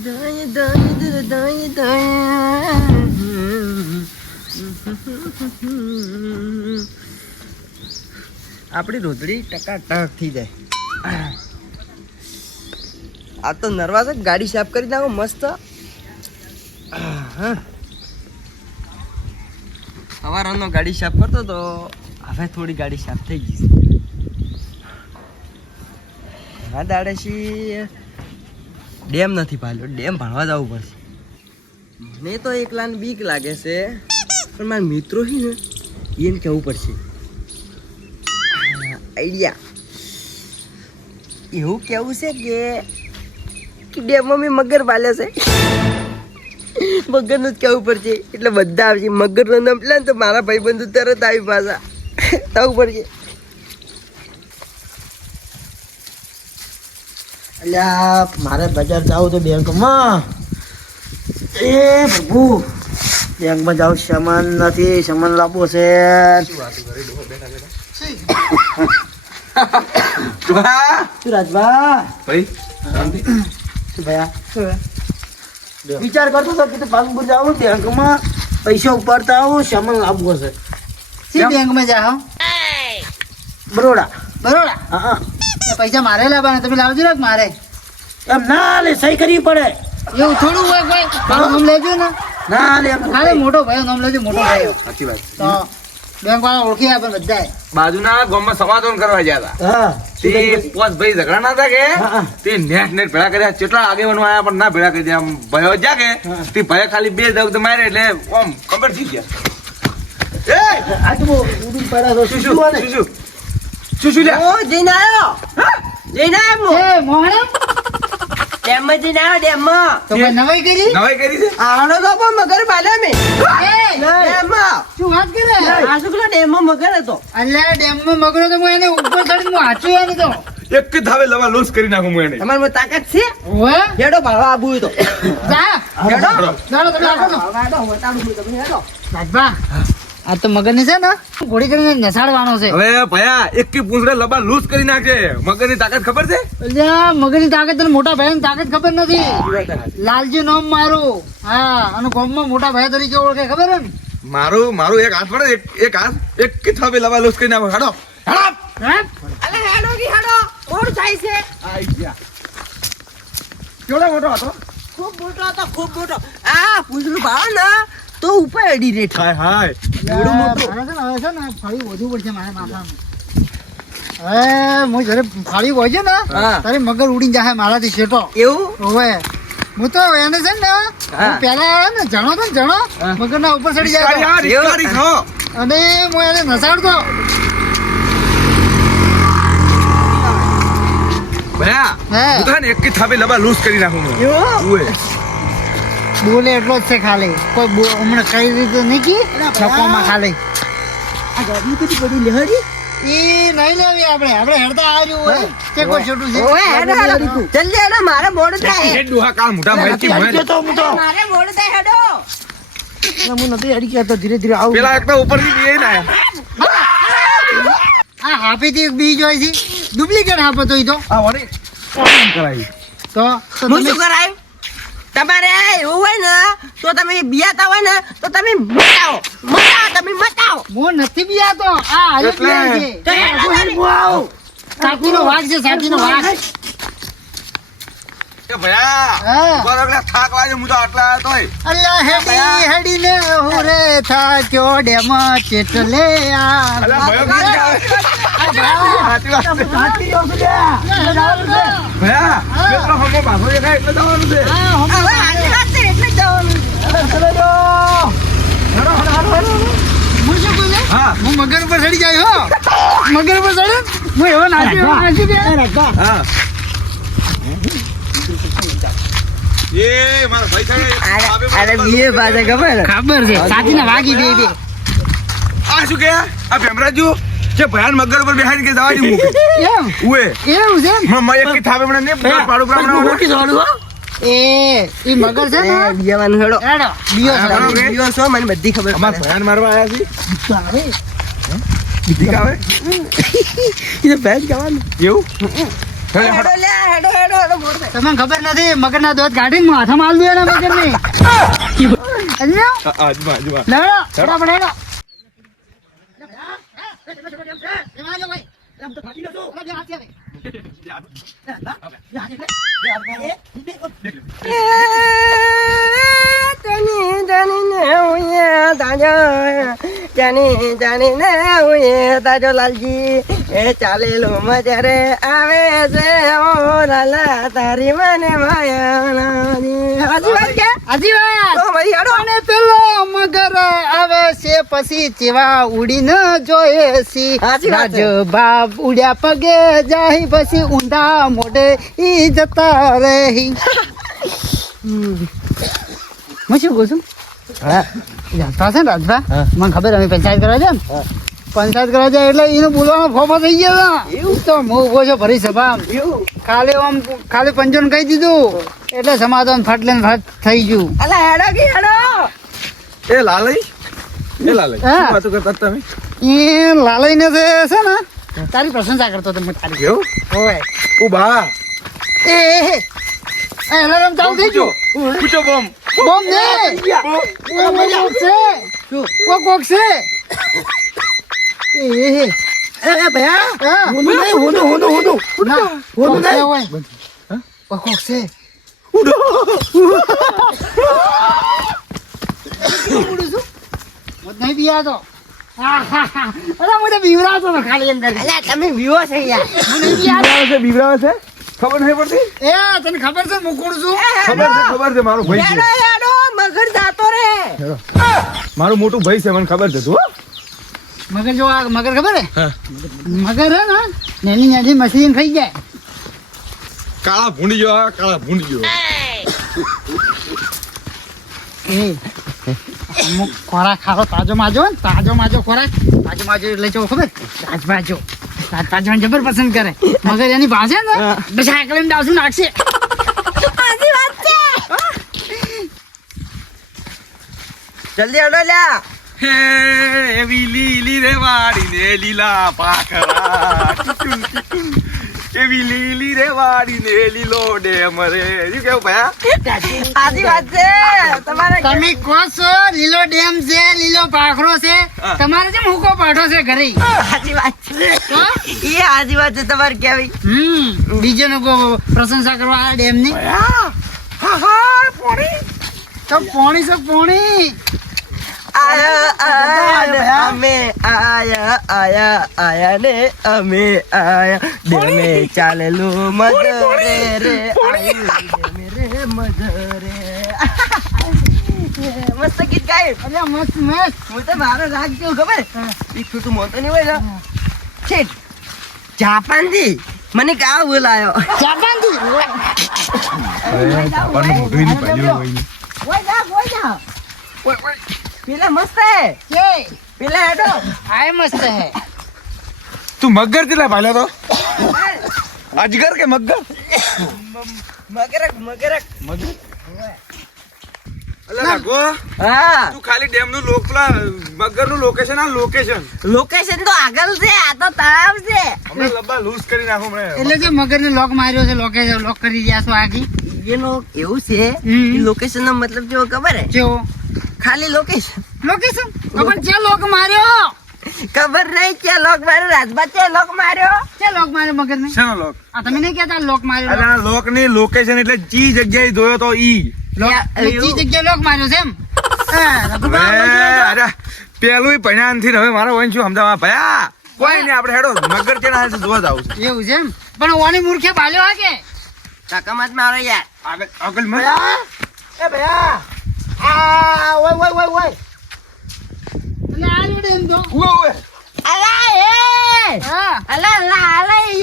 આપણી રોતડી ટકાટક થઈ જાય. આ તો નર્વાસ ગાડી સાફ કરી નાખો મસ્ત. સવારનો ગાડી સાફ કરતો તો હવે થોડી ગાડી સાફ થઈ ગઈ. ઘણા દાડેથી ડેમ નથી ભાલ્યો, ડેમ ભાળવા જવું પડશે. મને તો એકલાને બીક લાગે છે, પણ મારા મિત્રો છે ને એને કહેવું પડશે. આઈડિયા એવું કેવું છે કે ડેમમાં મેં મગર પાલ્યા છે. મગરનું જ કહેવું પડશે એટલે બધા આવશે. મગરનો નામ લે ને તો મારા ભાઈબંધુ તરત આવી પાછા થવું પડશે. અલ્યા મારે બજાર જાવું તો બેંકમાં. એ પ્રભુ બેંકમાં જાવ સામાન નથી, સામાન લાવવો છે. વિચાર કરતો હતો કે પાલનપુર જાવું બેંકમાં પૈસા ઉપાડતા આવું, સામાન લાવવો છે. સી બેંકમાં જાઓ? બરોડા. બરોડા? હા. પૈસા મારે લાવવાના, તમે લાવજો ને. મારે એમ ના લે, સહી કરવી પડે. એવું થોડું હોય કોઈ. મારું નામ લેજો ને. ના લે, ખાલી મોટો ભાઈ નામ લેજો. મોટો ભાઈ સાચી વાત. તો બેંક વાળા ઓળખી આપે બધા. બાજુના ગામમાં સમાધાન કરવા ગયા હતા. હા તે પોસ ભાઈ ઝઘડા ના હતા કે હા. તે નેટ ભેળા કર્યા. કેટલા આગેવાનો આયા પણ ના ભેળા કરી દે. આમ ભયો જા કે તે ભય ખાલી 2 દગ મારે એટલે આમ ખબર થઈ ગયા. એ આ તો ઉડી પડ્યા તો શું શું શું ને? શું શું શું લે ઓ જઈને આવ્યો, જઈને આવ્યો. એ મોહણમ ડેમમાં જઈને આવ્યો, ડેમમાં. તો કોઈ નવાઈ કરી? નવાઈ કરી છે. આનો તો પણ મગર પાલ્યા મેં એ ડેમમાં. શું વાત કરે? આ શું પેલો ડેમમાં મગર હતો. અલ્યા ડેમમાં મગરો તો હું એને ઉપર ચડીને હું હાચું એને તો. એક જ ધાવે લવા લોસ કરી નાખું હું એને. તમારી તાકાત છે? ઓય હેડો ભાળવા આબુ તો જા હેડો. ચાલો તમે આગળ તો. હેડો વટાડું છું તમે હેડો. રાજભા આ તો મગરની છે ને ઘોડી કરીને નસાડવાનો છે. હવે ભયા એક કી પૂંછડે લબા લૂસ કરી નાખે. મગરની તાકાત ખબર છે? અલ્યા મગરની તાકાત તને મોટા ભાઈની તાકાત ખબર નથી. લાલજી નામ મારું. હા અને ગામમાં મોટા ભાઈ તરીકે ઓળખે, ખબર હે ને? મારું એક હાથ પડે, એક હાથ એક કી થાવે લવા લૂસ કરી નાખો. હેડો હેડો. હે? અલે હેડો કી હેડો. કોણ થાય છે? આઈ ગયા. કેવડો મોટો હતો? ખૂબ મોટો હતો, ખૂબ મોટો. આ પૂંછડું ભાળો ને તો ઉપર અડી રેઠ. હાય હાય. અલ્યા, મારે છે ને હવે છે ને ફાળી વધુ પડશે મારે માથામાં. હવે હું જયારે ફાળી વધે ને હા. તારે મગર ઉડીને જાય મારાથી શેટો. એવું? હવે હું તો એને છે ને હું પેલા આવે ને જણો તો ને જણો મગરના ઉપર ચડી જાય તો. રિસ્કારી છો. અને હું એને નસાડતો. ભયા હે. હું તો એક કી થાવે લબા લૂસ કરી નાખું હું. એવું? ઉએ. બોલે એટલો જ છે ખાલી. કોઈ હમણાં કઈ રીતે નહીં કી છકોમાં ખાલી. આ ગાડી કેટલી બધી લહેરી. એ નહીં લેવી આપણે હેડતા આવ્યું હોય તે કોઈ છોટું છે. ઓય હેડો હેડો. જલ્દી હેડો, મારે મોડું થાય. એ ડોહા કાળ મોટા મારતી મને. મારે મોડું થાય, હેડો. હું નથી અડી ગયા તો ધીરે ધીરે આવું. પેલા એક તો ઉપરથી બે ને આયા. આ હાફીથી એક બીજ હોય છે ડુપ્લિકેટ હાફ હતો ઈ તો. આ વળી કોણ કરાવી? તો હું શું કરાયું? તમારે એવું હોય ને તો તમે બિયાતા હોય ને તો તમે મટાવો, તમે મટાવો. હું નથી બીજાતો. આ હારે એટલે? બીજાય છે. તો હેડો તારી. સાચીનો વાઘ છે, સાચીનો વાઘ. એ ભયા હા. બરોબર થાક લાગે હું તો આટલા આયા તોય. અલ્લા હેડી હેડીને હું રે થાક્યો ડેમ ચેટલે આ. અલા ભયો ગીત ગાવે. સાચી વાત છે. ભયા કેટલો હમો ભાગો દેખાય એટલે જવાનું છે. હવે આની વાત છે એટલે જ જવાનું. હું શું કહું છું? હા હું મગર ઉપર ચડી જાય હો. મગર ઉપર ચડે હું એવો નાચી દે. હા એ મારા ભાઈ સાહેબ અરે બીએ પાછા ખબર ખબર છે સાચીને વાગી દે બે. આ શું કે આ ભેમરાજુ જે ભયાન મગર ઉપર બેહાડી કે દવા મૂકે એમ ઉએ એવું છે એમ? મ એક કી થાવે મને ને પાડું પ્રામણ એ ઈ મગર છે ને બીયાવાનું હેડો. હેડો બીયો છે. હા. બીયો છો મને બધી ખબર અમાર પડે. ભયાન મારવા આયા છે બીક આવે એ તો ભેંસ ખાવાનું. એવું હેડો લે હેડો મોડ દે. તમને ખબર નથી મગરના દોત કાઢીને માથામાં આલ દે એના મગરની સમજ્યો? આજમાં લેવડો ફટાફટ હેડો. તાજો લાલજી એ ચાલેલો મજરે આવે છે ઓ લાલા તારી મને માયા હાજી વાત કે હાજી વાત. તો ભાઈ હેડો અને પેલો મગર આવે છે પછી ચેવા ઉડીને જોયે સી હાચી વાત છે. રાજ બાપ ઉડ્યા પગે જાય પછી ઊંડા મોઢે ઈ જતા રહી. હું શું કહું છું? રાજભા છે ને રાજભા, મને ખબર અમે પંચાયત કરવા જાય ને, પંચાયત કરવા જાય એટલે એને બોલવાનો ફોફો થઈ ગયો એવું તો હું ઉભો છો ભરી સભા ખાલી પંચોને કહી દીધું એટલે સમાધાન ફટ લઈને ફટ થઈ ગયું. અલા હેડો કે હેડો એ લાલઈ હા. શું વાતો કરતા હતા તમે? એ લાલઈને છે ને તારી પ્રશંસા કરતો હતો. તારી કેવું? હોય ઓ બા એ એલાર્મ ચાલુ થઈ ગયું. પૂછો બોમ બોમ ને ઓ કોક છે શું ઓ કોક છે એ ભયા હા હું નહીં હું ના હું કોક છે નહીં હોય ઓ કોક છે મત નહીં બિયાતો. અરે હું તો બીવરાતો હતો ખાલી અંદર. અલા તમે વિવો છે યાર હું નહીં બિયાતો. બીવરાવે છે ખબર નહીં પડતી? એ તને ખબર છે મુકુડ છું? ખબર છે મારો ભાઈ હેડો છે. હેડો મગર જાતો રે મારું મોટું ભાઈ છે, મને ખબર છે. તું હો? મગર જો આ મગર ખબર હે હા. મગર હે ને નેની નેની મછલી ખાઈ જાય. કાળા ભૂંડી ગયો, કાળા ભૂંડી ગયો. એ અમુક ખોરાક ખાવો તાજો માજો ને તાજો માજો ખોરાક તાજો માજો એટલે જો ખબર રાજભાજો રાજભાજો જબર પસંદ કરે મગર એની પાસે ને બસ આકલીને ડાસું નાખશે. સાચી વાત છે જલ્દી હેડો લ્યા હે એવી લીલી રે વાડી ને લીલા પાખરા ટીટુન ટીટુન. એવી લીલી રે વાડી ને લીલો ડેમ રે. શું કેવું ભયા? સાચી વાત છે તમારે તમે કહો છો લીલો ડેમ છે લીલો પાખરો છે હા. તમારે જેમ હુકો પાઠો છે ઘરે સાચી વાત છે તો? એ સાચી વાત છે તમારે કેવી બીજો નો પ્રશંસા કરવા આ ડેમ ની તો પોણી છે પોણી. આયા અમે આયા ને અમે આયા ડેમે ચાલેલું મધરે રે આયું ડેમે રે મધરે મસ્ત ગીત ગાયું અરે મસ્ત મસ્ત. હું તો મારો રાગ કેવું ખબર એક છૂટું મોતો નહીં હોય ને છે જાપાન થી મને કાં બોલાયો જાપાનથી જાપાનનું મોઢું નહીં પાડ્યું હોય ને. ઓય જા પેલા મસ્ત હે કે પેલા હેડો આય મસ્ત હે. તું મગર કેટલા પાલ્યો તો? અજગર કે મગર? મગરક અલા કાકો, હા તું ખાલી ડેમ નું મગર નું લોકેશન લોકેશન તો આગળ છે આ તો તળાવ છે હમણાં લબ્બા લૂઝ કરી નાખો હમણાં. એટલે જે મગરને લોક માર્યો છે લોક કરી રહ્યા છો આગી એનો એવું છે લોકેશન નો મતલબ કેવો ખબર હે કેવો ખાલી લોકેશન લોકેશન પણ જે લોક માર્યો ખબર નહીં કે લોક માર્યો રાજભા છે લોક માર્યો જે લોક માર્યો મગરને શેનો લોક? આ તમે નહીં કહેતા લોક માર્યો અલા લોક ની લોકેશન એટલે જી જગ્યાએ જોયો તો ઈ. એટલે જે જગ્યાએ લોક માર્યો છે એમ હા, રઘુબા, અરે પેલું ભણ્યા નથી ને હવે મારો વંશ શું સમજાવવા ભયા કોઈ નહીં આપણે હેડો મગર કેના હાથે જોવા જ આવું છે. એવું છે એમ પણ ઓની મૂર્ખે બાલ્યો હા કે કાકા મત મારો યાર આગળ મત. એ ભયા આ ઓય એટલે આ જોડે એમ તો ઉવે, ઉવે. અલા એ હા અલા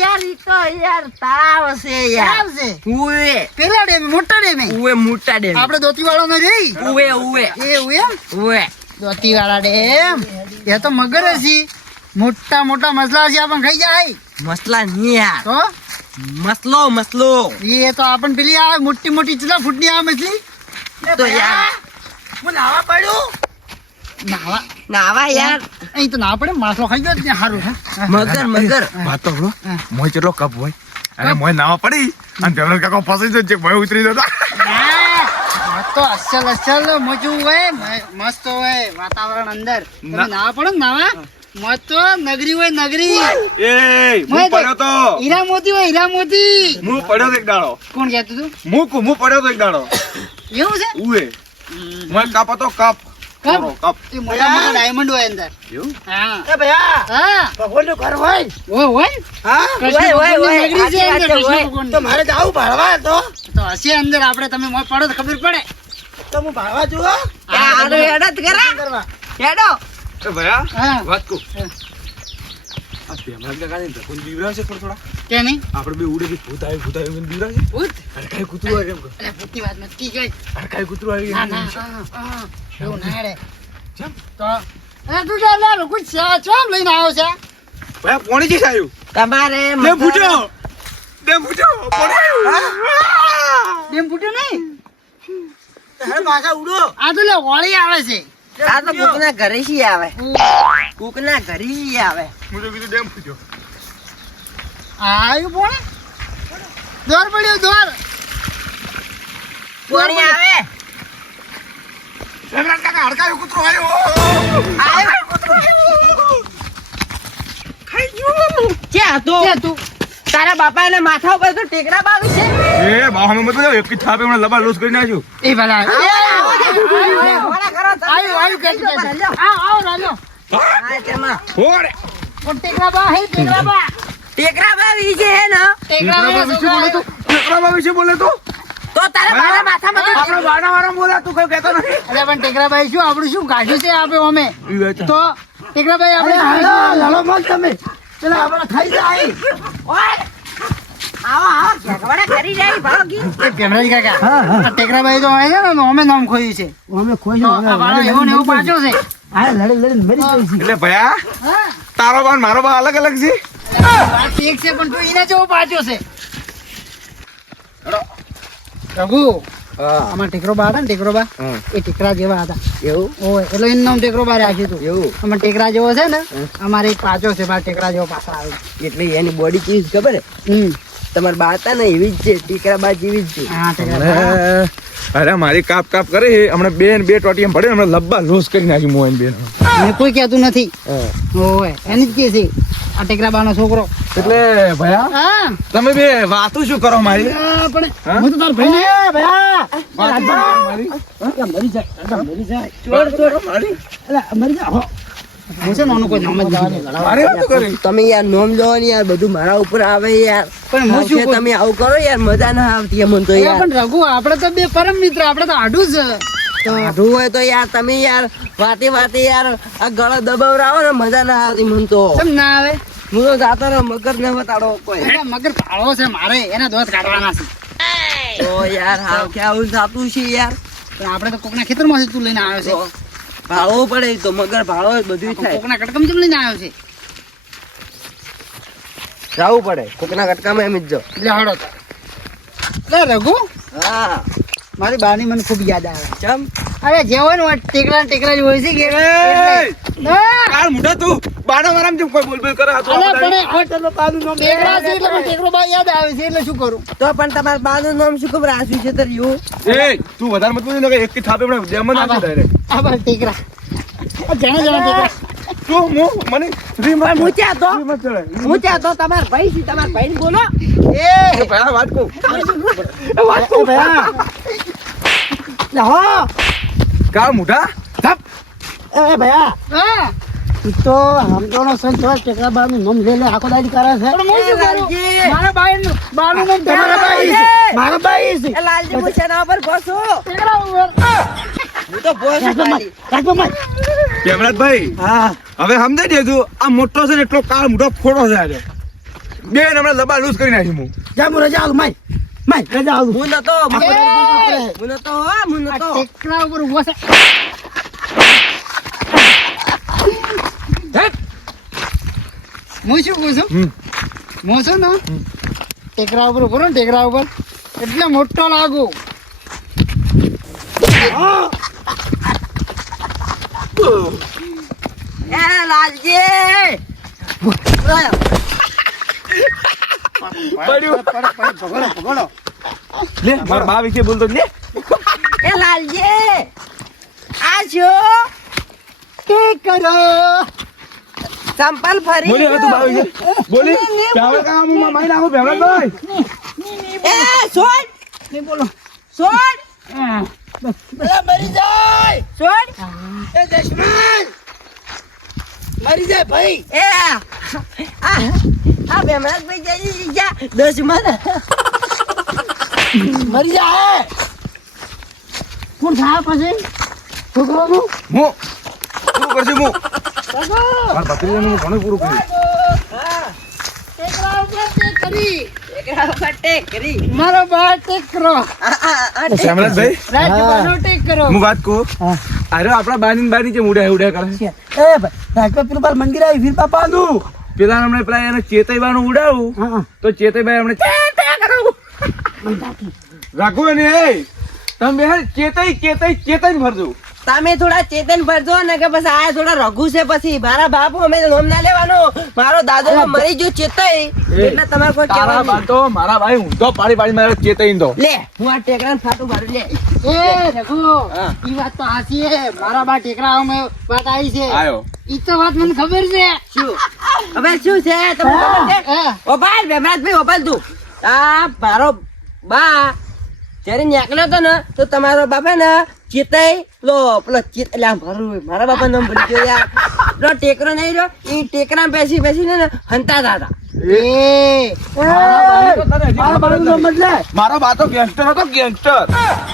યાર ઈ તો યાર તળાવ છે યાર ચાલ છે ઉવે પેલા ડેમે મોટા ડેમે ઉવે મોટા ડેમ આપણે દોતી વાળો નો જઈ ઉવે એવું એમ ઉવે દોતી વાળા ડેમ એ તો મગર છે મોટા મોટા મસલા છે આપણને ખાઈ જાય મસલા નહીં યાર તો મસલો એ તો આપણને પેલી આ મોટી મોટી ચલા ફૂટની આ મછલી તો યાર હું નાવા પડ્યું નાવા નાવા યાર અહીં તો ના પડે માછલો ખાઈ ગયો ને સારું મગર વાત તો સાંભળો. હા. મોય કેટલો કપ હોય અને મોય નાવા પડી અને પેલો કાકો ફસાઈ જશે મોય ઉતરી જતા આ તો અસલ મજું હોય મસ્ત હોય વાતાવરણ અંદર તમે નાવા પડો ને નાવા મત તો નગરી હોય નગરી એ હું પડ્યો તો હીરા મોતી હોય હીરા મોતી હું પડ્યો તો એક દાડો કોણ કહેતું તું હું પડ્યો તો એક દાડો એવું છે ઉએ મોય કાપ હતો કાપ કપ? કાપ એ મોટા મોટા ડાયમંડ હોય અંદર એવું હા એ ભયા હા ભગવાનનું ઘર હોય હોય હા કૃષ્ણ ભગવાનની નગરી છે અંદર, કૃષ્ણ તો ભગવાનની. મારે જાવું ભાળવા તો તો હશે અંદર આપણે તમે મોં પડો તો ખબર પડે તો હું ભાળવા જુઓ કરવા હેડો એ ભયા હા વાત કહું આ પેમરા કાકાને ધકોન બીવરાશે થોડા કે નહીં આપણે બે ઉડે કે ભૂત આવ્યું મને બીવરાશે ભૂત અરે કાઈ કૂતરું આવ્યું એમ કહો. અરે ભૂતની વાત નથી ગઈ અરે કાઈ કૂતરું આવ્યું ના એમ ના કહો. એવું ના રે કેમ? તો અરે તું ચાલ લે લોકો ચોમ લઈને આવ્યો છે ભયા પોણી જી આવ્યું તમારે ડેમ ફૂટ્યો પોણી આવ્યું ડેમ ફૂટ્યો નહીં હે પાછા ઉડો આ તો લે હોળી આવે છે આ તો કૂકના ઘરે શી આવે કૂકના ઘરે શી આવે હું તો કીધું ડેમ ફૂટ્યો આવ્યું પોણે દોર પડ્યો દોર કોણી આવે પેમરા કાકા હડકાયો કૂતરો આવ્યો ખાઈ ગયો ક્યાં હતો કે તું તારા બાપા એને માથા ઉપર તો ટેકરા બાવી છે એ બાહમે મત બોલો એક જ થાપે હમણાં લબા લોસ કરી નાખ્યું એ ભલા વડા કરો તમે. આવ્યું કે આવ રાજો હા, તેમાં. હોરે પણ ટેકરા બા હે ટેકરા બા ટેકરા બાવી છે હે ને ટેકરા બા વિશે બોલે તું ટેકરાબા વિશે બોલે તું તો તારા બાના માથામાં તો આપણે વાડા વાળા બોલા તું કઈ કહેતો નથી અરે પણ ટેકરાભાઈ શું આપણું શું ગાઢ્યું છે આપે અમે તો ટેકરાભાઈ અરે આપણે હાલો લડો મત તમે પેલા આપણે ખાઈ જાય ઓય આવો ઝઘડા કરી જાય ભાગી ભેમરાજી કાકા હા, હા. આ ટેકરાભાઈ તો આવે છે ને અમે નામ ખોયું છે અમે કોઈ તો આ વાળો એવો ને એવો પાછો છે હા લડી લડી મરી ગઈ છે એટલે ભયા હા તારો બા ને મારો બા અલગ અલગ છે વાત એક છે પણ તું એના જેવો પાછો છે રઘુ આમાં ટેકરોબા હતા ને ટેકરોબા એ ટેકરા જેવા હતા એવું ઓય એટલે એનું નામ ટેકરોબા રાખ્યું હતું એવું આમાં ટેકરા જેવો છે ને અમારે એક પાછો છે બાર ટેકરા જેવો પાછા આવે એટલે એની બોડી કેવી છે ખબર હે તમારા બા હતા ને એવી જ છે ટીકરા બા જેવી જ છે હા ટેકરા અરે મારી કાપ કાપ કરે છે હમણાં બે ટોટીએમ પડે હમણાં લબ્બા લોસ કરી નાખ્યું મોહન બેન મને કોઈ કહેતું નથી ઓય એની જ કે છે આ ટેકરાબાનો છોકરો એટલે ભયા હા તમે બે વાતું શું કરો મારી પણ હું તો તાર ભાઈ ને ભયા વાતું શું કરો મારી મરી જાય મરી જાય ચોર ચોર મારી અલા મરી જાય હું છે નાનું કોઈ નામ જ જવા દે મારે શું કરે તમે યાર નોમ લો ને યાર બધું મારા ઉપર આવે યાર પણ હું શું કે તમે આવું કરો યાર મજા ના આવતી એમ તો યાર પણ રઘુ આપણે તો બે પરમ મિત્ર આપણે તો આડું જ તો આઢું હોય તો યાર તમે યાર વાતે વાતે યાર આ ગળો દબાવરાવો ને મજા ના આવતી મન તો કેમ ના આવે હું તો જાતો રહો મગર ને બતાડો કોઈ એટલે મગર પાળો છે મારે એના દોત કાઢવાના છે તો યાર હાવ કેવું થતું છે યાર પણ આપણે તો કોકના ખેતરમાંથી તું લઈને આવ્યો છે તો ભાળવો પડે તો મગર ભાળવો જ બધું થાય કોકના કટકમ કેમ લઈને આવ્યો છે જવું પડે કોકના કટકામાં એમ જ જો એટલે હળો તો એટલે રઘુ હા મારી બાની મને ખૂબ યાદ આવે ચમ અરે જેવો ને ટેકરા ટેકરા જ હોય છે કે એય! કાળ મોઢા તું બાના વારામ જેમ કોઈ બોલ બોલ કરે હાથો અરે આપતા પણ આ ચલો બાનું નામ ટેકરા છે એટલે મને ટેકરો બા યાદ આવે છે એટલે શું કરું તો પણ તમારા બાનું નામ શું ખબર આશું છે તર્યું એય, તું વધારે મત બોલ ને કે એક કે થાપે હમણાં જેમ જ નાખી direct. આ બસ ટેકરા આ જણા જણા ટેકરા તું મને રીમ પણ હું ત્યાં તો મત ચડે. હું ત્યાં તો તમારા ભાઈ છે તમારા ભાઈ ને બોલો એ ભયા વાત કહું ભયા લાહો કાળ મોઢા થાપ એ ભયા હા તું તો સમજોનો સંતોષ ટેકરા બાનું નામ લે લે આખો દાડી કરે છે પણ હું શું કરું લાલજી. મારા બાનું નામ તમારા બાઈ છે મારા બાઈ છે એ લાલજી હું શેના ઉપર બસો ટેકરા ઉપર હું તો બોસ છું ખાલી. રાખો મત કેમરાજભાઈ હા હવે સમજાઈ દેજો આ મોટો છે ને એટલો કાળ મોઢો ખોટો છે આજે બે હમણાં લબા લૂઝ કરી નાખી હું જા હું રજા આલું માય રજા આલું હું નતો હું નતો હા, હું આ નતો ટેકરા ઉપર ઉભો છે હું શું કહું છું હું છું ને ટેકરા ઉપર ઉભો રહું ને ટેકરા ઉપર એટલે મોટો લાગુ એ લાલજી પડ્યું. લે મારા બા વિશે બોલતો લે. એ લાલજી આ જો કે કરો ચંપલ ફરી બોલી હવે તું બા વિશે બોલી. પેવડા કામ હું મારી નાખું પેવડા ભાઈ. એ છોડ નહીં બોલો છોડ હા, અલા મરી જાય છોડ એ દશમન મરી જાય ભાઈ એ આ બેમરાજ ભાઈ જઈ જા દુશ્મન મરી જાય કોણ થાય પછી છોકરાનું હું પૂરું કરશે હું મારા ભત્રીજાનું હું ઘણું પૂરું કર્યું. ટેકરા ઉપર ટેક કરી એકરા ઉપર ટેક કરી મારો બા ટેક કરો શ્યામરાજભાઈ રાજબાનો ટેક કરો હું વાત કહું અરે આપણા બાની બાની જે ઉડ્યા ઉડ્યા કરે એ ભાઈ રાજકોટ પેલું બાર મંદિર આવી વીર બાપાનું પેલા હમણાં પેલા એને ચેતઈબાનું ઉડાવું હા તો ચેતઈબાઈ હમણાં રાખો ને એ તમે ચેતઈ ભરજો. તમે થોડા ચેતન ભરજો ને કે પછી આ થોડા રઘુ છે પછી મારા બાપ અમે નોમ ના લેવાનો મારો દાદો તો મરી ગયો ચેતઈ એટલે તમારે કોઈ તારા કહેવાનું બા તો મારા ભાઈ ઊંધો પાડી પાડી મારે ચેતઈ દો. લે હું આ ટેકરાને ફાટું ભરું લે એ રઘુ ઈ વાત તો હાચી હે મારા બા ટેકરાઓમાં વાત આવી છે આયો ઈ તો વાત મને ખબર છે શું હવે શું છે તમને ખબર છે હા. ઓપાલ બેમરાજભાઈ ઓપાલ તું આ મારો બા જ્યારે નીકળ્યો હતો ને તો તમારો બાપા ને ચેતઈ લો પેલો ચેત એટલે આમ ભરું મારા બાપા નામ ભૂલી ગયો યાર પેલો ટેકરો નહીં રહ્યો એ ટેકરા બેસીને ને હંતાતા હતા મારા બાનું નામ બદલે મારો બા તો ગેંગસ્ટર હતો ગેંગસ્ટર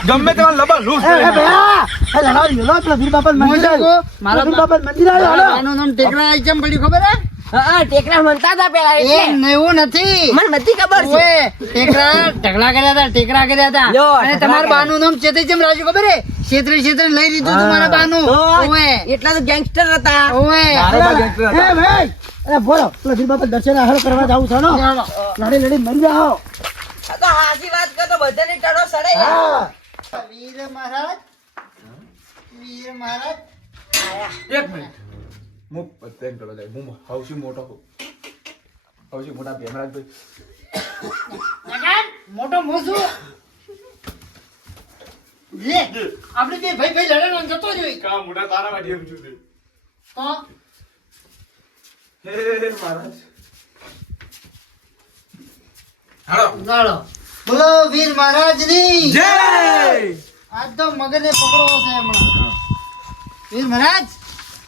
ગમે તેવા લબા લૂંટ એ ભયા એ લડાવ લો પેલા વીર બાપા મંદિર આવ્યું મારા વીર બાપા મંદિર આવ્યું મારા હાલો બાનું નામ ટેકરા આઈટમ પડ્યું ખબર હે હા ટેકરા હંતાતા પેલા એ એટલે એવું નથી મને બધી ખબર છે ઓએ ટેકરા ઢગલા કર્યા હતા ટેકરા કર્યા હતા લ્યો, અને ઢગલા તમારા કર્યા. બાનું નામ ચેતઈ ચમ રાજુ ખબર હે ક્ષેત્રે ક્ષેત્રે લઈ લીધું તું મારા બાનું તો ઓએ એટલા તો ગેંગસ્ટર હતા ઓએ મારો બા ગેંગસ્ટર એ હતો. ભાઈ અરે બોલો પેલા વીર બાપા દર્શન હાલ કરવા જાવું છે ને ચાલો. લડી મરી જાઓ આ તો હાચી વાત કરતો બધાની ટડો સડે યાર. હા વીર મહારાજ એક મિનિટ હું પતંગ કરવા જાય હું હવસી મોટો છું હવસી મોટા ભેમરાજભાઈ જગાન, મોટો મોસુ લે આપણે બે ભાઈ ભાઈ લડવાનો જતો જોઈ કા મોટા તારા વાડી એમ છું તો હે મહારાજ હાલો ગાળો બોલો વીર મહારાજની જય આજ તો મગરને પકડવો છે હમણાં વીર મહારાજ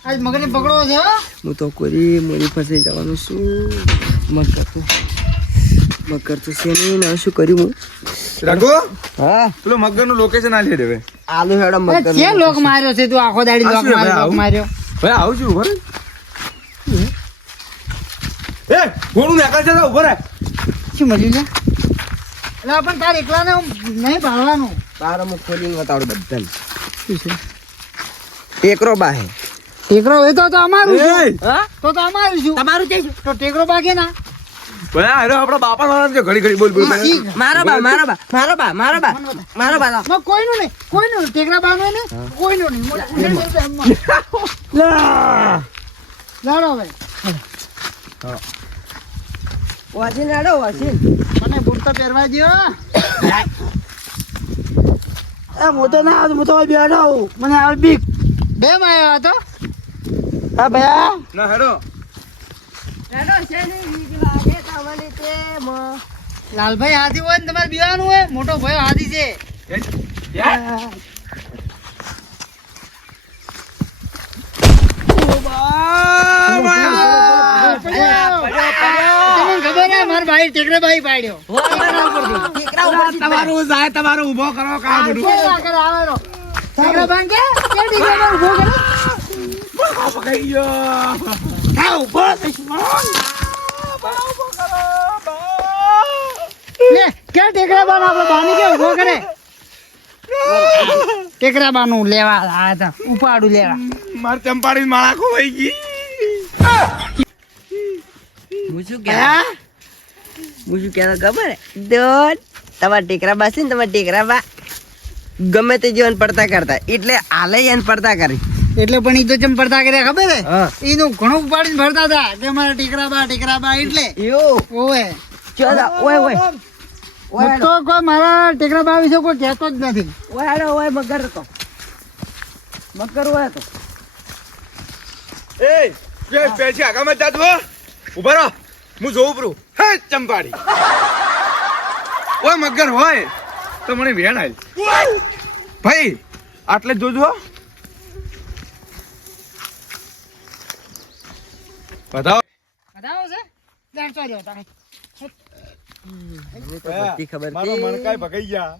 આજ મગરને પકડવો છે હો હું તો કોઈ મોરી ફસાઈ જવાનું છું મકર તો છે નહીં ને શું કર્યું હું રાખો હા પેલો મગર નું લોકેશન આલી દેવે આલુ હેડો એ મકર છે લોક માર્યો છે તું આખો દાડી આ લોક શું હે માર્યો લોક આવું? માર્યો ભાઈ આવું છું ઉભો રે એ ઘોડું નાકા છે ઉભો રે શું મળ્યું છે એટલે પણ તાર એકલાને નહીં ભાળવાનું તારો હું ખોલીને બતાવડું બધાને ટેકરો બા હે ટેકરો હોય તો અમારું છે એ હા તો અમારું છું તમારું છે તો ટેકરો બાકી ના ભાઈ અરે આપડા બાપા વાળા છે ઘડી ઘડી બોલ બોલ કરે. મારો બા કોઈનું નહીં ટેકરા બાનું ને કોઈનું નહીં લાડો હવે વાસીન હેડો વાસીન મને બૂટ તો પહેરવા દો એ મોટો ના આવે હું તો હવે બેઠો હું. મને આવે બીક બે માં આવ્યો હતો હા ભયા ના હેડો હેડો છે ને વીક લાગે તમને તે લાલભાઈ હાથી હોય ને તમારે બીવાનું હોય મોટો ભાઈ હાથી છે તમને ખબર હે મારા ભાઈ ટેકરા ભાઈ પાડ્યો ટેકરા ઉપર તમારું જાય તમારો ઊભો કરો કા બધું ટેકરા બાંધ કે ટેકરા બાંધ ઉભો કરે પકડી ગયો લે કે ટેકરા બાન આપણે બાની કે ઉભો કરે ટેકરા બાનું લેવા આ હતા ઉપાડું લેવા માર ચંપાડી માળા ખોવાઈ ગઈ હું શું કહેતો ખબર હે દોડ તમારા ટેકરા બા છે ને તમારા ટેકરા બા ગમે તે જીવન પડતા કરતા એટલે હાલે એને પડતા કરી એટલે પણ ઈ તો ચમ પડતા કર્યા ખબર હે હા. એનું ઘણું ઉપાડીને ફરતા હતા કે અમારા ટેકરા બા એટલે એવું ઓવે ચલ ઓય ઓય હું તો કોઈ મારા ટેકરા બા વિશે કોઈ કહેતો જ નથી. ઓય હાલો ઓય મગર તો મગર ઓય તો એ જે પેછી આગામાં જાત હો ઉભા રહો હું જોઉં પરું હે ચંપાડી ઓય મગર હોય તો મને વેણ આવી ભાઈ આટલે જ જોજો હો. બતાવો બતાવો છે લેટ તો રહ્યો તારે. મને તો બધી ખબર મારો છે મણકાઈ ભગાઈ ગયા.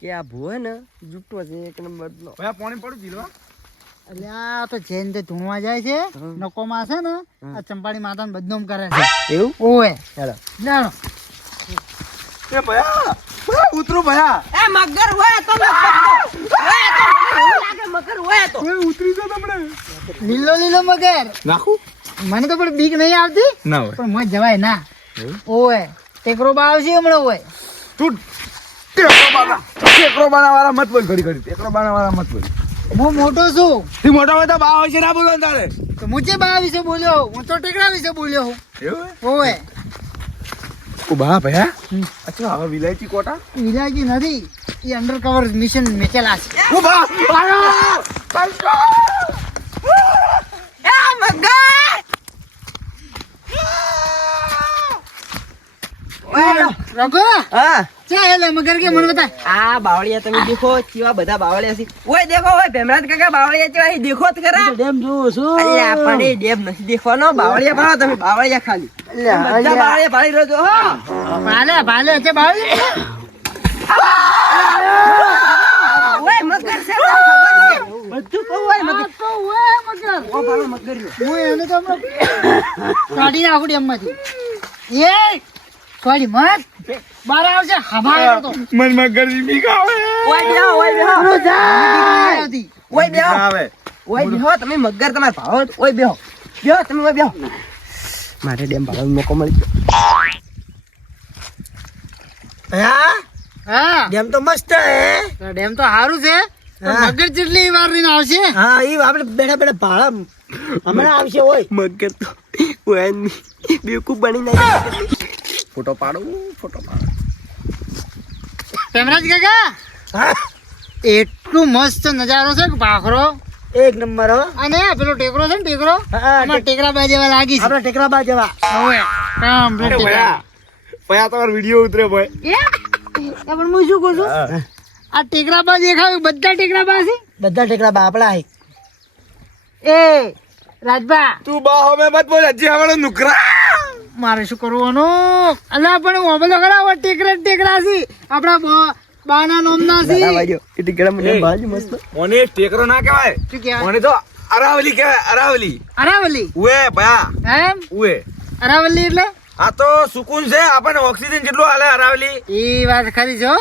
કે આ ભૂ હે ને જુઠ્ઠો છે એક નંબર નો. ભાઈ પાણી પડું જીલવા એટલે આ તો જૈન તે ધૂણવા જાય છે હમ. નકોમાં છે ને આ ચંપાડી માતાને બદનામ કરે છે. એવું ઓય ચાલો જાણો એ ભયા ભયા ઉતરો ભયા એ મગર હોય તો મગર હોય તો ઓય ઉતરી જો તમને લીલો લીલો મગર નાખું મને તો પણ બીક નહીં આવતી ના હોય પણ મત જવાય ના. ઓય ટેકરો બા આવશે હમણાં. ઓય તું ટેકરો બાના વાળા મત બોલ ઘડી ઘડી ટેકરો બાના વાળા મત બોલ હું મોટો છું તી મોટા હોય તો બા હોય છે ના બોલવાનું તારે તો હું જે બા વિશે બોલ્યો હું તો ટેકરા વિશે બોલ્યો હું. એવું ઓય ઓ બા ભયા અચ્છા હવે વિલાયતી કોટા વિલાયતી નથી એ અંડર કવર મિશન મેચેલા છે. ઓ બા આયો કંટો એ મગર ઓય રઘુ હા ચા એટલે મગર કે મને બતા. આ બાવળિયા તમે દેખો કેવા બધા બાવળિયા છે ઓય દેખો ઓય ભેમરાજ કાકા બાવળિયા કેવા છે દેખો તો ખરા ડેમ જોઉં છું. અલ્યા પણ એ ડેમ નથી દેખવાનો બાવળિયા ભાળો તમે બાવળિયા ખાલી બધા બાવળિયા ભાળી રહ્યો છો હો ભાલે ભાલે છે બાવી. ઓય મગર છે તને ખબર છે બધું કહું ઓય મગર તો ઓય મગર ઓ ભાળો મગર રહ્યો. હું એને તો હમણાં કાઢી નાખું ડેમમાંથી. એ સોરી મત બાર આવશે હભાયો તો મન માં ગરમી બીક આવે ઓય બેહો ઓય બેહો આવતી. ઓય બેહો આવે ઓય બેહો તમે મગર તમારે ભાવો તો ઓય બેહો બેહો તમે ઓય બેહો મારે ડેમ ભાળવાનો મોકો મળી ગયો. હા હા ડેમ તો મસ્ત હે. તો ડેમ તો સારું છે પણ હા. મગર જેટલી વાર રહીને આવશે. હા એ આપણે બેઠા બેઠા ભાડા હમણાં આવશે. હોય મગર તો ઓય બેવકૂફ બની નાખી. ફોટો પાડો ફોટો પાડો પેમરાજ કાકા હા એટલું મસ્ત નજારો છે કે ભાખરો એક નંબર હો. અને પેલો ટેકરો છે ને ટેકરો હા, અમાર ટેકરા બા જેવા લાગી છે. આપણે ટેકરાબા જેવા. હવે કામ અરે ભયા ભયા તમારો વિડિયો ઉતરે ભાઈ પણ હું શું કહું છું આ ટેકરા બા દેખાય બધા ટેકરા બા છે. બધા ટેકરાબા આપણા હે. એ રાજબા તું બા હવે મત બોલ હજી આવડો નુકરા મારે શું કરવાનું અલા પણ હું બધો ખરા ટેકરા ટેકરા છે આપણા બાના નોમના છે. વાજો એટી ગરમ ને બાજુ મસ્ત ઓને ટેકરો ના કહેવાય શું કહેવાય? ઓને તો અરાવલી કહેવાય અરાવલી અરાવલી ઉએ ભયા એમ ઉએ અરાવલી એટલે આ તો સુકૂન છે આપણને ઓક્સિજન જેટલું હાલે અરાવલી એ વાત ખરી છે હો.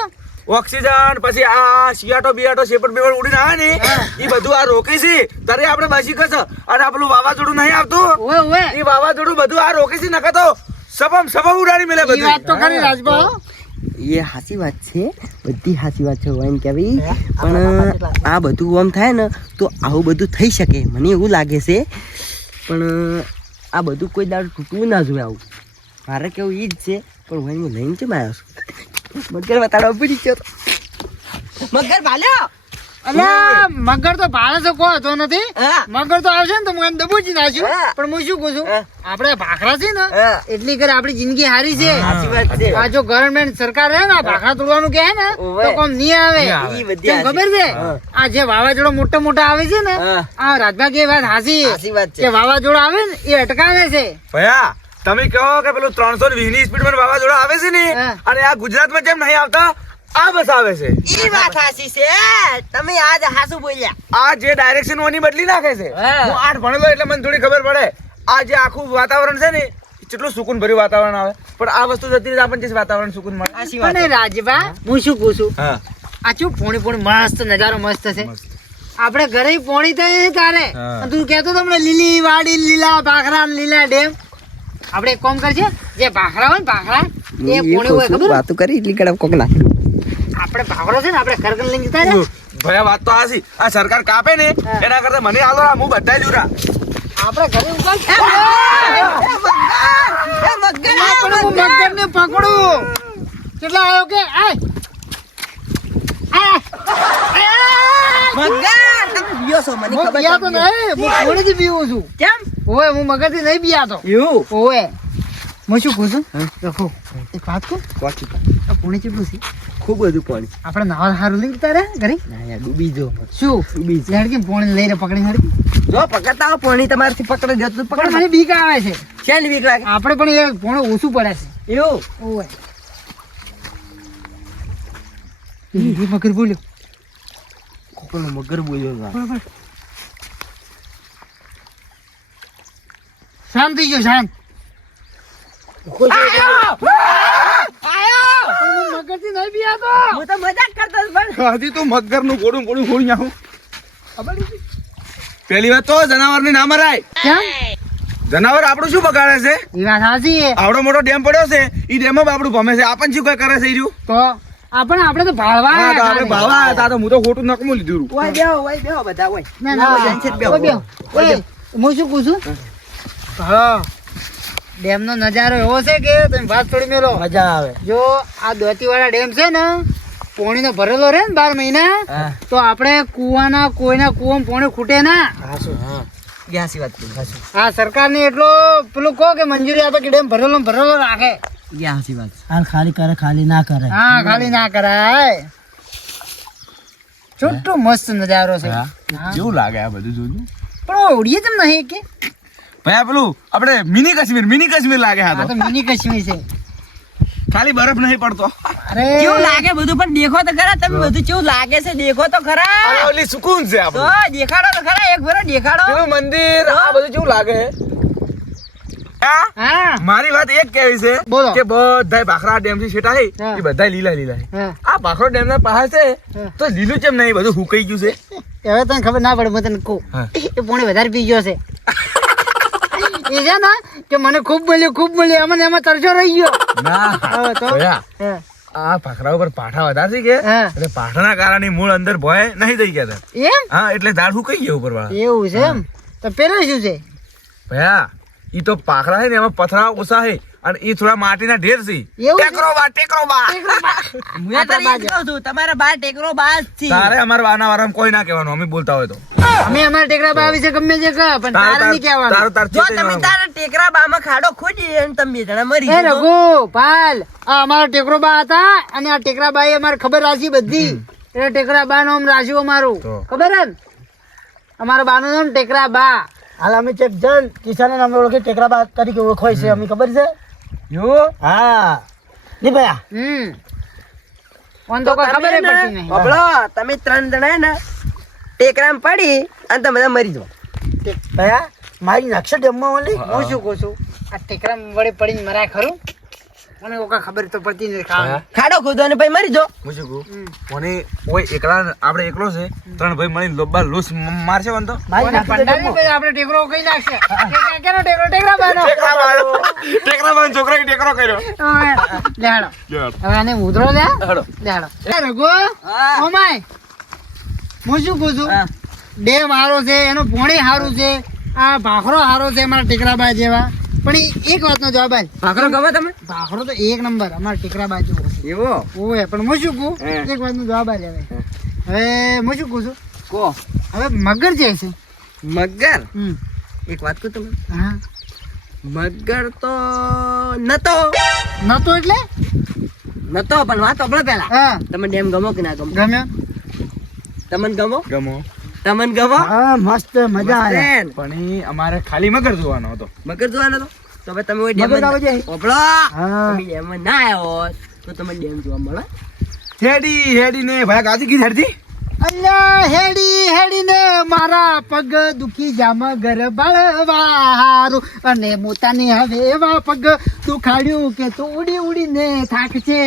ઓક્સિજન પછી આ શિયાટો બિયાટો શેપટ બેપટ ઉડીને આવે ને એ બધું આ રોકી છે તારે આપણે બસી કસ અને આ પેલું વાવાઝોડું નહીં આવતું ઓય ઓય એ વાવાઝોડું બધું આ રોકી છે નકર તો સબમ ઉડાડી મેલે એ વાત બધું તો ખરી રાજબા હો. એ સાચી વાત છે બધી સાચી વાત છે વાઈન કેવી પણ આ બધું આમ થાય ને તો આવું બધું થઈ શકે મને એવું લાગે છે પણ આ બધું કોઈ દાડો તૂટવું ના જોઈએ આવું મારે કેવું ઈ જ છે પણ વાઈન હું લઈને કેમ આવ્યો છું મગર બતાડવા પડી ગયો તો. મગર ભાલ્યો અલ્યા મગર તો ભાડે તો કોઈ હતો નથી. હા. મગર તો આવશે ને તો હું એને દબોચી નાખ્યું હા. પણ હું શું કહું છું હા. આપણે ભાખરા છે ને હા. એટલી કરી આપણી જિંદગી હારી છે. સાચી વાત છે આ જો ગવર્નમેન્ટ સરકાર રહે ને આ ભાખરા તોડવાનું કહે ને ઓવે. તો કોમ નહીં આવે. ઈ બધી કેમ ખબર છે હા. આ જે વાવાઝોડા મોટા મોટા આવે છે ને હા. આ રાજભાગ એ વાત હાસી સાચી વાત છે કે વાવાઝોડા આવે ને એ અટકાવે છે. ભયા તમે કહો કે પેલું 320 ની સ્પીડ માં વાવાઝોડા આવે છે ને હા. અને આ ગુજરાતમાં જેમ નહીં આવતા આ બસ આવે છે ઈ વાત હાચી છે તમે આજ હાસુ બોલ્યા આ જે ડાયરેક્શન ઓની બદલી નાખે છે હા. હું 8 ભણેલો એટલે મને થોડી ખબર પડે આ જે આખું વાતાવરણ છે ને એ કેટલું સુકૂન ભર્યું વાતાવરણ આવે પણ આ વસ્તુ જતી રહે આપણને જે વાતાવરણ સુકૂન મળે સાચી વાત અને રાજભા હું શું કહું છું હા આ શું પોણી પોણી મસ્ત નજારો મસ્ત છે. આપણે ઘરે પોણી થાય તારે હા. અને તું કહેતો તો હમણાં લીલી વાડી લીલા ભાખરા ને લીલા ડેમ આપણે એક કામ કરશે જે ભાખરા હોય ને ભાખરા એ પોણી હોય ખબર વાતો કરી એટલી કડક કોક નાખી આપણે ભાખરો છે ને આપણે ઘર લઈને જતા રહે ભયા વાત તો આ છે આ સરકાર કાપે ને હા. એના કરતા મને હાલો હું બધા જ ઉરા આપણે ઘરે ઉભા છે. આપણે હું મગરને પકડું. કેટલા આવ્યો કે આય હું પીયા તો નહીં, હું કોણીથી પીવું છું. ઓય હું મગરથી નહીં પીયાતો. ઓય હું શું કહું છું રખો એક વાત કહું. આ પોણી કેટલું છે? ખૂબ બધું પાણી. આપણે નાવા સારું લઈ તારે ઘરે ના યાર ડૂબી જો શું ડૂબી જો. ઝડકી પોણી લઈને પકડી હડકી. જો પકડતા આવો પાણી તમારાથી પકડે જતું પણ પકડ. મને બીક આવે છે. શેની બીક લાગે? આપણે પણ એ પોણું ઓછું પડે છે. એવું ઓય એ મગર બોલ્યો. કોકનો મગર બોલ્યો છે. બરાબર શાંત થઈ ગયો શાંત. પણ હું મગરથી નહીં પીયાતો. હું તો મજાક કરતો હતો પણ હજી તો મગર નું ગોળું ગોળું ખોલી નાખું. ખબર નથી? પહેલી વાત તો જનાવર ને ના મરાય. કેમ? જનાવર આપણું શું બગાડે છે? એ વાત સાચી છે. આવડો મોટો ડેમ પડ્યો છે, ઈ ડેમ માં આપણું ભમે છે. આપણને શું કઈ કરે છે ઈ રહ્યું? તો આપણે તો ભાળવા હા, તો આવ્યા આપણે હતા. ભાવા હતા તો હું તો ખોટું નકમું લીધું. ઓય બેહો બધા ઓય. ના ના ઓય છે બેહો. ઓય બેહો. ઓય, હું શું પૂછું? હા ડેમ નો નજારો એવો છે કે તમે વાત થોડી મેલો. મજા આવે. જો આ દોતી વાળા ડેમ છે ને પોણી નો ભરેલો રહે ને 12 મહિના હા તો આપણે કુવાના કોઈના કુવામાં પોણી ખૂટે ના. હા ગ્યાસી વાત કરી. આ સરકાર ને એટલો પેલું કહો કે મંજૂરી આપે કે ડેમ ભરેલો ને ભરેલો રાખે. ગ્યાસી વાત. હાલ ખાલી કરે ખાલી ના કરે. હા ખાલી ના કરાય. છોટો મસ્ત નજારો છે. હા. હા. કેવું લાગે આ બધું જોયું? પણ ઓળીએ તેમ નહીં કે ભાઈ આ પેલું આપણે મિની કાશ્મીર લાગે આ હા તો તો. મિની કાશ્મીર છે. ખાલી બરફ નહીં પડતો. અરે કેવું લાગે બધું પણ દેખો તો ખરા તમે બધું કેવું લાગે છે દેખો તો ખરા. અરે ઓલી સુકૂન છે તો આપણું. દેખાડો તો ખરા એક ભરો દેખાડો. પેલું મંદિર આ બધું કેવું લાગે? હા? હા મારી વાત એક કેવી છે બોલો. કે બધાય ભાખરા ડેમ થી છેટા હે હા. એ બધાય લીલા છે. હા આ ભાખરો ડેમ ના પાસે છે હા. તો લીલું કેમ નહીં? બધું હુકાઈ ગયું છે. હવે તને ખબર ના પડે હું તને કહું હા. એ પોણી વધારે પી ગયો છે. એ છે ને કે મને ખૂબ બોલ્યો એમાં ને એમાં તરસો રહી ગયો. ના હવે તો ભયા, હા. આ ભાખરા ઉપર પાઠા વધારે છે કે હા. એટલે પાઠાના કારણે મૂળ અંદર ભોય નહીં થઈ ગયા હતા. એમ હા એટલે ઝાડ હુકાઈ ગયા ઉપર વાળા. એવું છે એમ તો પેલું શું છે? ભયા ઈ તો પાખરા છે ને એમાં પથરા ઓછા છે અને ઈ થોડા માટીના ઢેર છે. એવું છે? ટેકરો બા હું તો ઈ જ કહું છું તમારા બાર ટેકરો બાજ છે. તારે અમારા વાના વારામાં કોઈ ના કહેવાનું અમે બોલતા હોય તો. અમે અમારા ટેકરા બા વિશે ગમે તે કહે પણ તારે નહીં કહેવાનું. તાર જો તમે તારા ટેકરા બામાં ખાડો ખોજી અને તમે બે જણા મરી એ જાઓ. રઘુ પાલ આ અમારો ટેકરો બા હતા અને આ ટેકરા બાએ અમારે ખબર રાખી બધી એટલે ટેકરા બા નામ રાખ્યું અમારું. તો. ખબર હે ને? અમારા બાનું નામ ટેકરા બા. હાલ અમે ચેક જન કિસાન નામ ઓળખી ટેકરાબા તરીકે ઓળખાય છે. અમને ખબર છે. હા નહીં ભયા. ઓન તો કોઈ ખબર ય પડતી નહીં. બાબલો, તમે 3 જણા હે ને ટેકરામાં પડી અને તમે બધા મરી જાઓ. ભયા મારી નકશા ડેમમાં ઓલી હું શું કહું છું આ ટેકરા વડે પડીને મરાય ખરું? મને કોઈ ખબર તો પડતી નથી. ખાવાનું. ખાડો ખોદો અને પછી મરી જાઓ. હું શું કહું? મને ઓય એકલા આપણે એકલો છે 3 ભાઈ મળીને લોબા લૂસ મારશે વન તો. મારી કોને નકશા પંડાલી ડેમમાં. પછી આપણે ટેકરો કઈ નાખશે. કેનો ટેકરો? ટેકરા બાનો. ટેકરા બાન છોકરાએ ટેકરો કર્યો. લે હાલો. હવે આને ઉધરો લે. હેડો. લે હાલો. એ રઘુ ઓ માય હું શું કહું છું હા. ડેમ હારો છે એનું પોણી હારું છે આ ભાખરો હારો છે અમારા ટેકરાબા જેવા પણ એક વાતનો જવાબ આલ. ભાખરો ગમે તમે? ભાખરો તો એક નંબર અમારા ટેકરાબા જેવો છે. એવો ઓય પણ હું શું કહું હે. એક વાતનો જવાબ આલ હવે. હવે હું શું કહું છું કો હવે મગર જે છે મગર હમ. એક વાત કહું તમે હા મગર તો નતો નતો એટલે પણ વાત સાંભળો પેલા હા તમે ડેમ ગમો કે ના ગમો? ગમ્યો તમને ગમો? ગમો. તમને ગમો? હા મસ્ત મજા આવે. મસ્ત. પણ ઈ અમારે ખાલી મગર જોવાનો હતો. મગર જોવાનો તો તો હવે તમે ઓય મગર ડેમ આવે છે? ઓપડો હા. તમે ડેમમાં ના આવ્યા હોત તો તમે ડેમ જોવા મળે. હેડી ને ભાઈ ગાજી કી હેડતી અલ્યા હેડી ને મારા પગ દુખી જા મગર બળવારું અને મોતાની હવે એવા પગ દુખાડ્યું કે તું ઉડીને થાક છે.